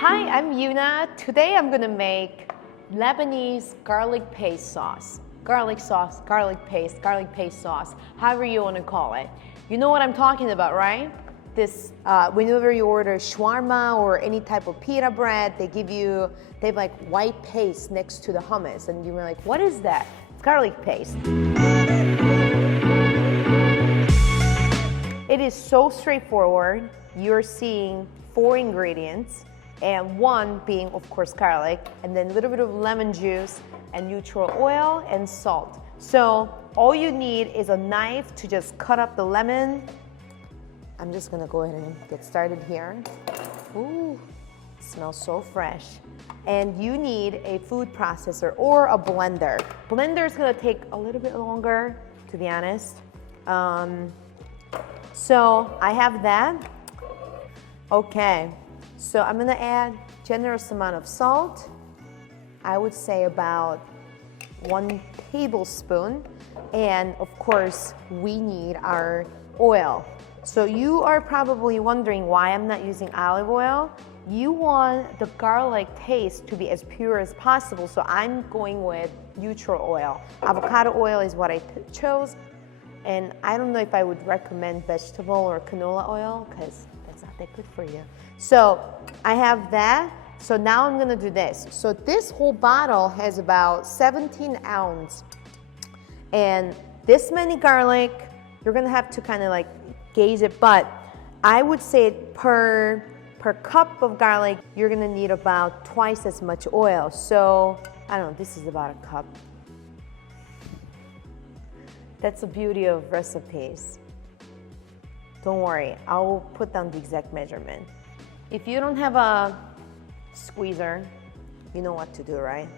Hi, I'm Yuna. Today I'm gonna make Lebanese garlic paste sauce. Garlic sauce, garlic paste sauce, however you wanna call it. You know what I'm talking about, right? This, whenever you order shawarma or any type of pita bread, they have like white paste next to the hummus, and you're like, what is that? It's garlic paste. It is so straightforward. You're seeing 4 ingredients, and one being, of course, garlic, and then a little bit of lemon juice, and neutral oil, and salt. So all you need is a knife to just cut up the lemon. I'm just gonna go ahead and get started here. Ooh, it smells so fresh. And you need a food processor or a blender. Blender is gonna take a little bit longer, to be honest. So I have that. Okay, so I'm gonna add generous amount of salt. I would say about 1 tablespoon. And of course, we need our oil. So you are probably wondering why I'm not using olive oil. You want the garlic taste to be as pure as possible, so I'm going with neutral oil. Avocado oil is what I chose, and I don't know if I would recommend vegetable or canola oil because that's not that good for you. So I have that. So now I'm gonna do this. So this whole bottle has about 17 ounces, and this many garlic, you're gonna have to kind of like gauge it, but I would say per cup of garlic, you're gonna need about twice as much oil. So, I don't know, this is about a cup. That's the beauty of recipes. Don't worry, I'll put down the exact measurement. If you don't have a squeezer, you know what to do, right?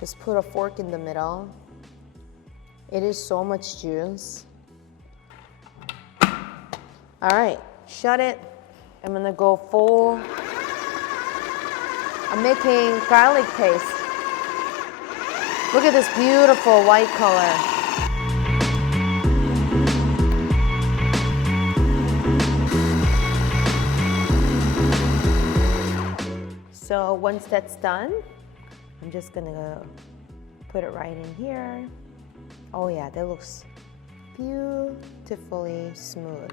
Just put a fork in the middle. It is so much juice. All right, shut it. I'm gonna go full. I'm making garlic paste. Look at this beautiful white color. So once that's done, I'm just gonna put it right in here. Oh yeah, that looks beautifully smooth.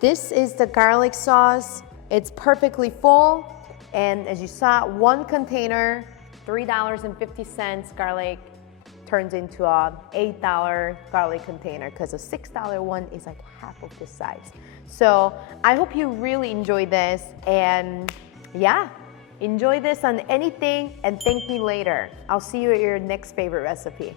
This is the garlic sauce. It's perfectly full, and as you saw, 1 container, $3.50 garlic turns into a $8 garlic container because a $6 one is like half of this size. So I hope you really enjoy this, and yeah, enjoy this on anything and thank me later. I'll see you at your next favorite recipe.